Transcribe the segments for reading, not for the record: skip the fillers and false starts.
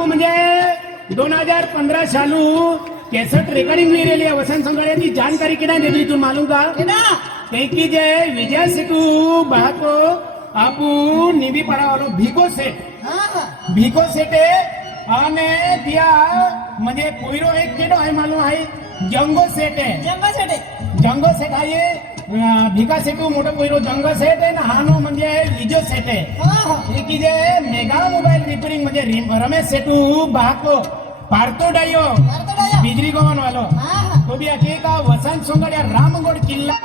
बापू म्हणजे 2015 सालू cassette recording में रेली वसंत संगड़े की जानकारी किना दे दी तू मालूम का कि जे विजय सेतु बाको आपू निबी पड़ा वालो भिको सेटे आने दिया म्हणजे पोइरो एक केडो आहे मालूम आहे जंगो सेट आहे भिका सेटू मोठं पोइरो जंगो सेट आहे ना हानो म्हणजे विजो सेट आहे की जे मेगा मोबाईल रिपेरिंग म्हणजे रमेश सेटू बाको पारतो डायो बिजली गोवन वालो तो भी आके का वसंत सोंगड़िया रामगढ़ किल्ला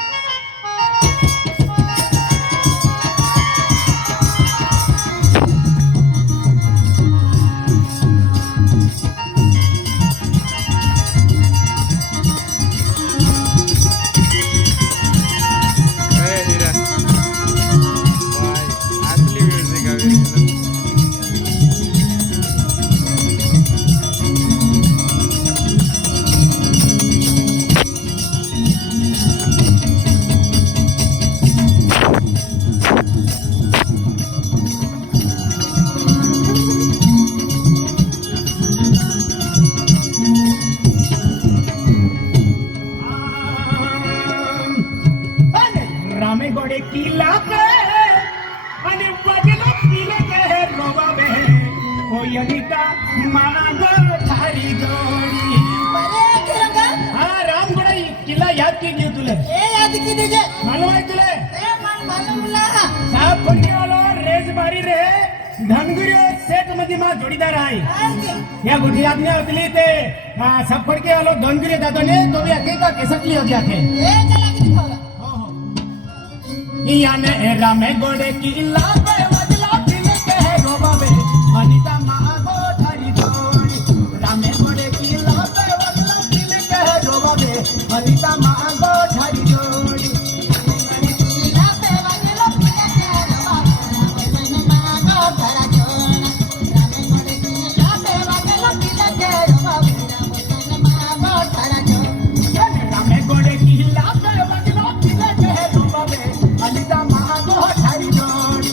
रामेगढ़ किला पे आणि बगलो किले के रोबा बे कोई अनिता मांगो थारी जोड़ी अरे किरंगा हाँ रामगढ़ किला याद कीजिए तुले याद की दीजिए मालूम है तुले मालूम ला साहब फड़के वालो रेस बारी रे धनगुरी सेट मध्ये मा जोडीदार आहे या गुठी आदमी होतली ते सब फड़के वालो धनगुरी दादा ने तो भी आके का केसटली हो जाते चला की दिखाओ याने रामेगढ़ किला पे वजला किले के रोबा बे अनिता मांगो थारी जोड़ी रामेगढ़ किला पे वजला किले के रोबा बे अनिता मांगो थारी जोड़ी किला पे वजला किले के रोबा बे मांगो थारा जोड़ा रामेगढ़ किला पे वजला किले के रोबा बे मांगो थारा जोड़ा रामेगढ़ किला पे वजला किले के रोबा बे अनिता मांगो थारी जोड़ी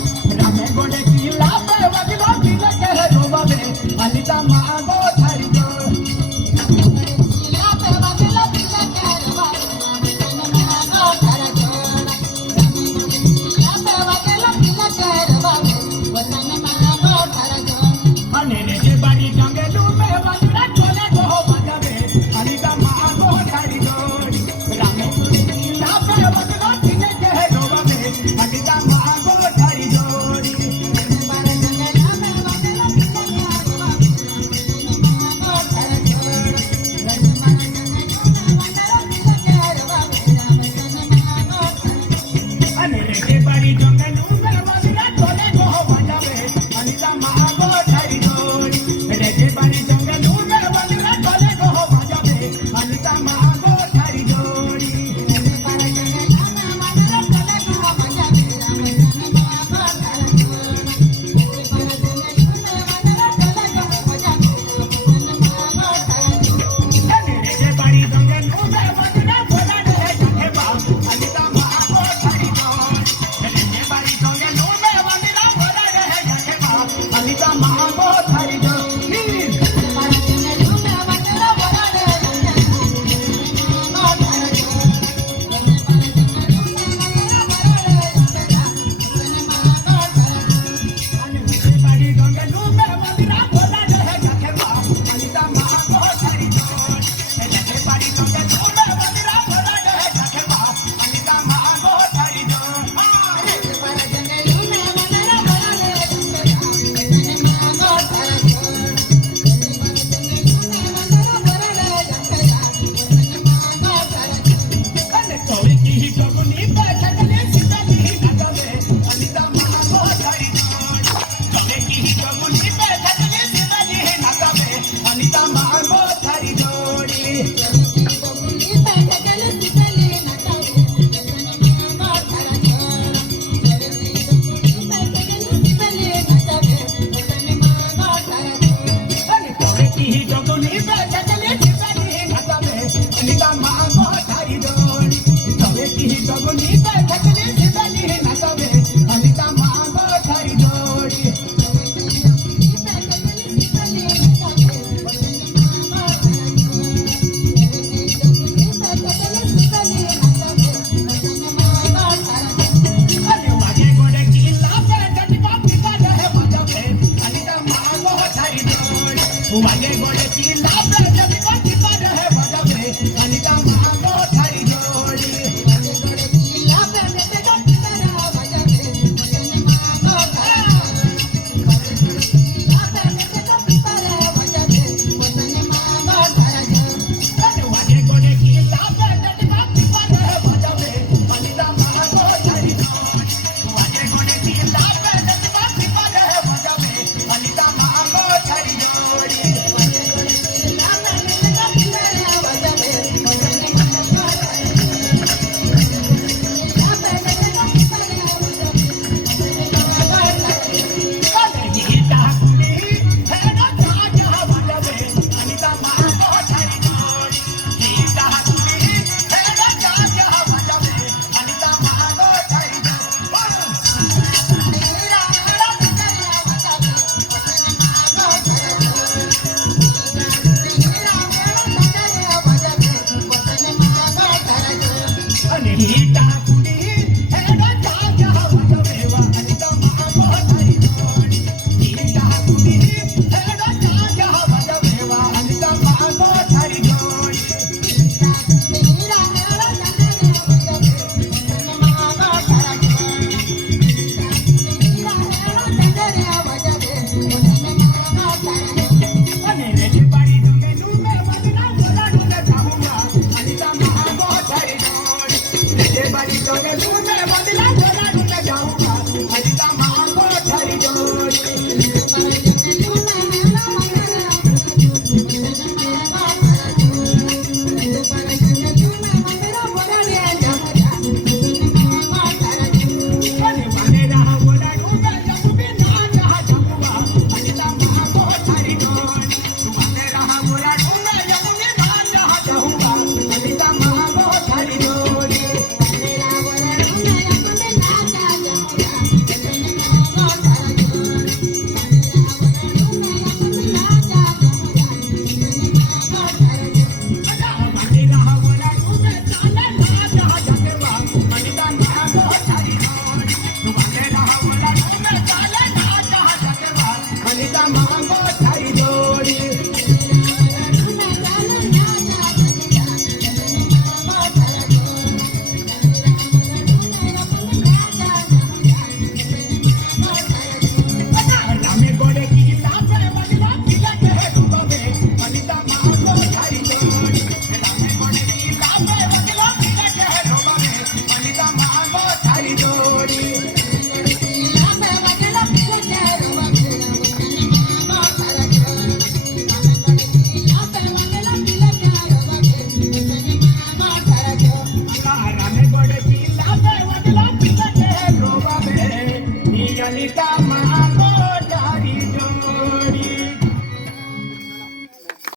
वागे घोड्याची